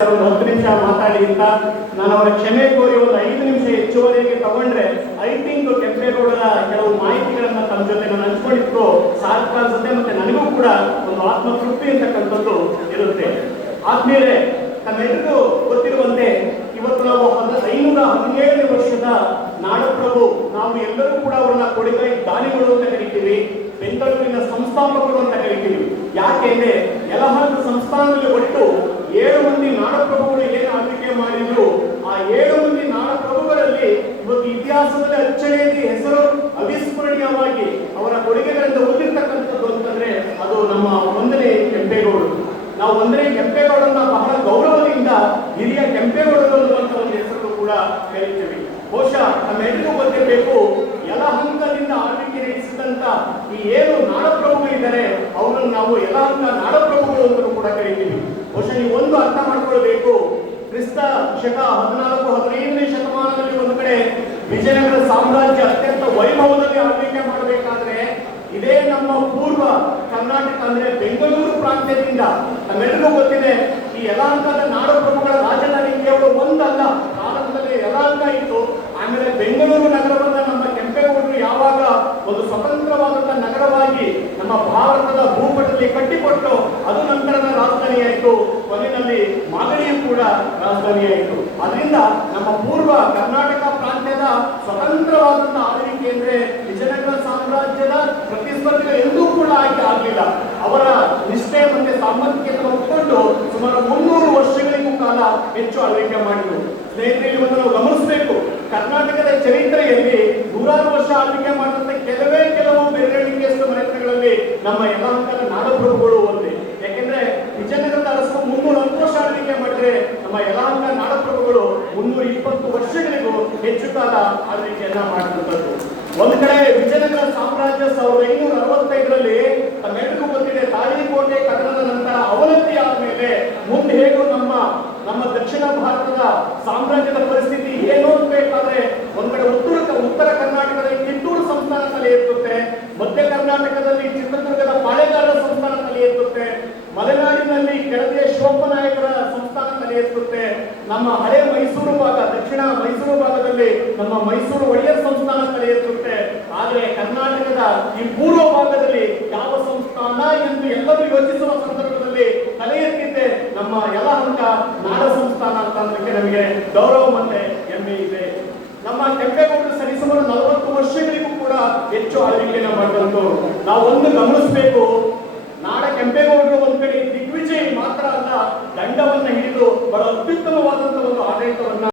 ಒಂದು 10 ನಿಮಿಷ ಮಾತಾಡಿ ಅಂತ ನಾನು ಅವರ ಕ್ಷಮೆ ಕೋರಿ ಒಂದು 5 ನಿಮಿಷ ಹೆಚ್ಚುವರಿಗೆ ತಗೊಂಡ್ರೆ ಐ ಥಿಂಕ್ ಕೆಂಪೇಗೌಡರ ಕೆಲವು ಮಾಹಿತಿಗಳನ್ನ ತಮ್ಮ ಜೊತೆ ನಾನು ಹಂಚ್ಕೊಂಡಿತ್ತು ಸಾರ್ಥಕ ಅನ್ಸುತ್ತೆ. ಮತ್ತೆ ನನಗೂ ಕೂಡ ಒಂದು ಆತ್ಮತೃಪ್ತಿ ಅಂತಕ್ಕಂಥದ್ದು ಇರುತ್ತೆ. ಆದ್ಮೇಲೆ ತಮ್ಮೆಲ್ಲರಿಗೂ ಗೊತ್ತಿರುವಂತೆ ಇವತ್ತು ನಾವು 517ನೇ ವರ್ಷದ ನಾಡಪ್ರಭು, ನಾವು ಎಲ್ಲರೂ ಕೂಡ ಅವರನ್ನ ಕೊಡುಗೈ ದಾನಿಗಳು ಅಂತ ಕರಿತೀವಿ, ಬೆಂಗಳೂರಿನ ಸಂಸ್ಥಾಪಕರು ಅಂತ ಕರಿತೀವಿ. ಯಾಕೆಂದ್ರೆ ಯಲಹಂಕ ಸಂಸ್ಥಾನದಲ್ಲಿ ಒಟ್ಟು 7 ಮಂದಿ ನಾಡಪ್ರಭುಗಳು ಏನು ಆಳ್ವಿಕೆ ಮಾಡಿದ್ರು, ಆ 7 ಮಂದಿ ನಾಡಪ್ರಭುಗಳಲ್ಲಿ ಇವತ್ತು ಇತಿಹಾಸದಲ್ಲಿ ಅಚ್ಚಳಿಯದೆ ಹೆಸರು ಅವಿಸ್ಮರಣೀಯವಾಗಿ ಅವರ ಕೊಡುಗೆಗಳಿಂದ ಉಳಿದಿರ್ತಕ್ಕಂಥದ್ದು ಅಂತಂದ್ರೆ ಅದು ನಮ್ಮ 1ನೇ ಕೆಂಪೇಗೌಡರು. ನಾವು 1ನೇ ಕೆಂಪೇಗೌಡರನ್ನ ಬಹಳ ಗೌರವದಿಂದ ಹಿರಿಯ ಕೆಂಪೇಗೌಡರು ಅನ್ನುವಂಥ ಒಂದು ಹೆಸರು ಕೂಡ ಕರೀತೀವಿ. ಬಹುಶಃ ನಮ್ಮೆಲ್ಲರಿಗೂ ಗೊತ್ತಿರಬೇಕು, ಯಲಹಂಕದಿಂದ ಆಳ್ವಿಕೆ ನಡೆಸಿದಂತ ಈ 7 ನಾಡಪ್ರಭುಗಳಿದ್ದಾರೆ, ಅವರನ್ನು ನಾವು ಯಲಹಂಕ ನಾಡಪ್ರಭುಗಳು ಅಂತ ಕೂಡ ಕರೀತೀವಿ. ಬಹುಶಃ ನೀವು ಒಂದು ಅರ್ಥ ಮಾಡ್ಕೊಳ್ಬೇಕು, ಕ್ರಿಸ್ತ ಶಕ 14-15ನೇ ಶತಮಾನದಲ್ಲಿ ಒಂದು ಕಡೆ ವಿಜಯನಗರ ಸಾಮ್ರಾಜ್ಯ ಅತ್ಯಂತ ವೈಭವದಲ್ಲಿ ಆಳ್ವಿಕೆ ಮಾಡಬೇಕಾದ್ರೆ ಇದೇ ನಮ್ಮ ಪೂರ್ವ ಕರ್ನಾಟಕ ಅಂದ್ರೆ ಬೆಂಗಳೂರು ಪ್ರಾಂತ್ಯದಿಂದ ನಮ್ಮೆಲ್ಲರಿಗೂ ಗೊತ್ತಿದೆ, ಈ ಯಲಹಂಕದ ನಾಡಪ್ರಭುಗಳ ರಾಜಧಾನಿ ಕೇವಲ ಒಂದಲ್ಲ, ಪ್ರಾರಂಭದಲ್ಲಿ ಯಲಹಂಕ ಇತ್ತು. ಆಮೇಲೆ ಬೆಂಗಳೂರು ನಗರವನ್ನ ನಮ್ಮ ಕೆಂಪೇಗೌಡರು ಯಾವಾಗ ಒಂದು ಸ್ವತಂತ್ರವಾದಂತಹ ನಗರವಾಗಿ ನಮ್ಮ ಭಾರತದ ಭೂಪಟದಲ್ಲಿ ಕಟ್ಟಿಕೊಟ್ಟು ಅದು ನಂತರದ ರಾಜಧಾನಿಯಾಯಿತು. ಕೊನೆಯಲ್ಲಿ ಮಾಗಡಿಯು ಕೂಡ ರಾಜಧಾನಿಯಾಯಿತು. ಅದರಿಂದ ನಮ್ಮ ಪೂರ್ವ ಕರ್ನಾಟಕ ಪ್ರಾಂತ್ಯದ ಸ್ವತಂತ್ರವಾದಂತಹ ಆಳ್ವಿಕೆ ಅಂದ್ರೆ ವಿಜಯನಗರ ಸಾಮ್ರಾಜ್ಯದ ಪ್ರತಿಸ್ಪರ್ಧಿಗಳು ಎಂದೂ ಕೂಡ ಆಯ್ಕೆ ಆಗಲಿಲ್ಲ. ಅವರ ನಿಷ್ಠೆ ಮತ್ತೆ ಸಾಮರ್ಥ್ಯವನ್ನು ಒಪ್ಪಿಕೊಂಡು ಸುಮಾರು 300 ವರ್ಷಗಳಿಗೂ ಕಾಲ ಹೆಚ್ಚು ಆಳ್ವಿಕೆ ಮಾಡಿದರು. ಸ್ನೇಹಿತರೆ, ಇವತ್ತು ನಾವು ಗಮನಿಸಬೇಕು, ಕರ್ನಾಟಕದ ಚರಿತ್ರೆಯಲ್ಲಿ 100 ವರ್ಷ ಆಳ್ವಿಕೆ ಮಾಡಿದಂತೆ ಕೆಲವು ಬೆರಳಿಕೆಯಷ್ಟು ಮನೆತನಗಳಲ್ಲಿ ನಮ್ಮ ಯಲಹಂಕದ ನಾಡಪ್ರಭುಗಳು ಒಂದೇ. ಯಾಕೆಂದ್ರೆ ವಿಜಯನಗರದ ಅರಸರು 310 ವರ್ಷ ಆಳ್ವಿಕೆ ಮಾಡಿದ್ರೆ ನಮ್ಮ ಯಲಹಂಕ ನಾಡಪ್ರಭುಗಳು 320 ವರ್ಷಗಳಿಗೂ ಹೆಚ್ಚು ಕಾಲ ಆಳ್ವಿಕೆಯನ್ನ ಮಾಡಿದಂಥದ್ದು. ಒಂದು ಕಡೆ ವಿಜಯನಗರ ಸಾಮ್ರಾಜ್ಯ 1565ರಲ್ಲಿ ತಮ್ಮೆಲ್ಲರಿಗೂ ಗೊತ್ತಿದೆ, ತಾಳಿಕೋಟೆ ಕದನದ ನಂತರ ಅವನತಿ ಆದ್ಮೇಲೆ ಮುಂದೆ ಹೇಗೂ ನಮ್ಮ ದಕ್ಷಿಣ ಭಾರತದ ಸಾಮ್ರಾಜ್ಯದ ಪರಿಸ್ಥಿತಿ ಏನು ಬೇಕಾದ್ರೆ ಒಂದ್ ಕಡೆ ಉತ್ತರ ಕರ್ನಾಟಕದಲ್ಲಿ ಕಿತ್ತೂರು ಸಂಸ್ಥಾನ ತಲೆ ಎತ್ತುತ್ತೆ, ಮಧ್ಯ ಕರ್ನಾಟಕದಲ್ಲಿ ಚಿತ್ರದುರ್ಗದ ಪಾಳೆಗಾರರ ಸಂಸ್ಥಾನ ತಲೆ ಎತ್ತುತ್ತೆ, ಮಲೆನಾಡಿನಲ್ಲಿ ಕೆಳದಿಯ ಶಿವಪ್ಪನಾಯಕರ ಸಂಸ್ಥಾನ ತಲೆ ಎತ್ತುತ್ತೆ, ನಮ್ಮ ಹಳೆ ಮೈಸೂರು ಭಾಗ ದಕ್ಷಿಣ ಮೈಸೂರು ಭಾಗದಲ್ಲಿ ನಮ್ಮ ಮೈಸೂರು ಒಡೆಯರ್ ಸಂಸ್ಥಾನ ತಲೆ ಎತ್ತುತ್ತೆ. ಆದ್ರೆ ಕರ್ನಾಟಕದ ಈ ಪೂರ್ವ ಭಾಗದಲ್ಲಿ ಯಾವ ಸಂಸ್ಥಾನ ಎಂದು ಎಲ್ಲರೂ ಯೋಚಿಸುವ ಸಂದರ್ಭದಲ್ಲಿ ತಲೆ ಎತ್ತಿದ್ದೆ ನಮ್ಮ ಯಲಹಂಕ ನಾಡ ಸಂಸ್ಥಾನ ಅಂತ ಅನ್ನೋದಕ್ಕೆ ನಮಗೆ ಗೌರವ ಮತ್ತೆ ಹೆಮ್ಮೆ ಇದೆ. ನಮ್ಮ ಕೆಂಪೇಗೌಡರು ಸರಿಸುಮಾರು 40 ವರ್ಷಗಳಿಗೂ ಕೂಡ ಹೆಚ್ಚು ಆಳ್ವಿಕೆಯನ್ನು ಮಾಡಿದಂಥವ್ರು. ನಾವು ಒಂದು ಗಮನಿಸಬೇಕು, ನಾಡ ಕೆಂಪೇಗೌಡರು ಒಂದ್ ಕಡೆ ದಿಗ್ವಿಜಯ್ ಮಾತ್ರ ಅಲ್ಲ, ದಂಡವನ್ನ ಹಿಡಿದು